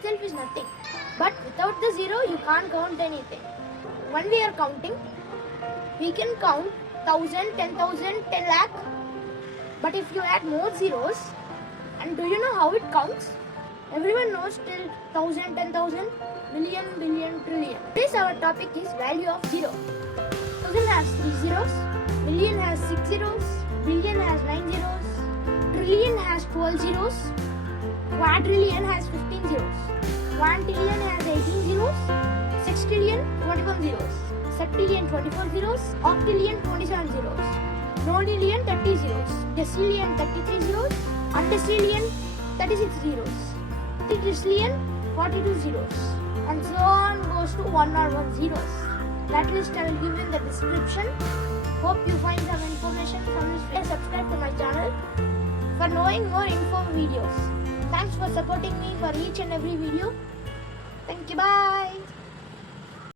itself is nothing. But without the 0, you can't count anything. When we are counting, we can count 1000, 10,000, 10 lakh. But if you add more zeros, and do you know how it counts? Everyone knows till 1000, 10,000, million, billion, trillion. This our topic is value of 0. 1000 has 3 zeros, million has 6 zeros, billion has 9 zeros, trillion has 12 zeros, quadrillion has 15 zeros, quintillion has 18 zeros, sextillion 21 zeros, septillion 24 zeros, octillion 27 zeros, nonillion 30 zeros, decillion 33 zeros, undecillion 36 zeros, tredecillion 42 zeros, and so on goes to 101 zeros. That list I will give you in the description. Hope you find some information from this video. Subscribe to my channel for knowing more info videos. Thanks for supporting me for each and every video.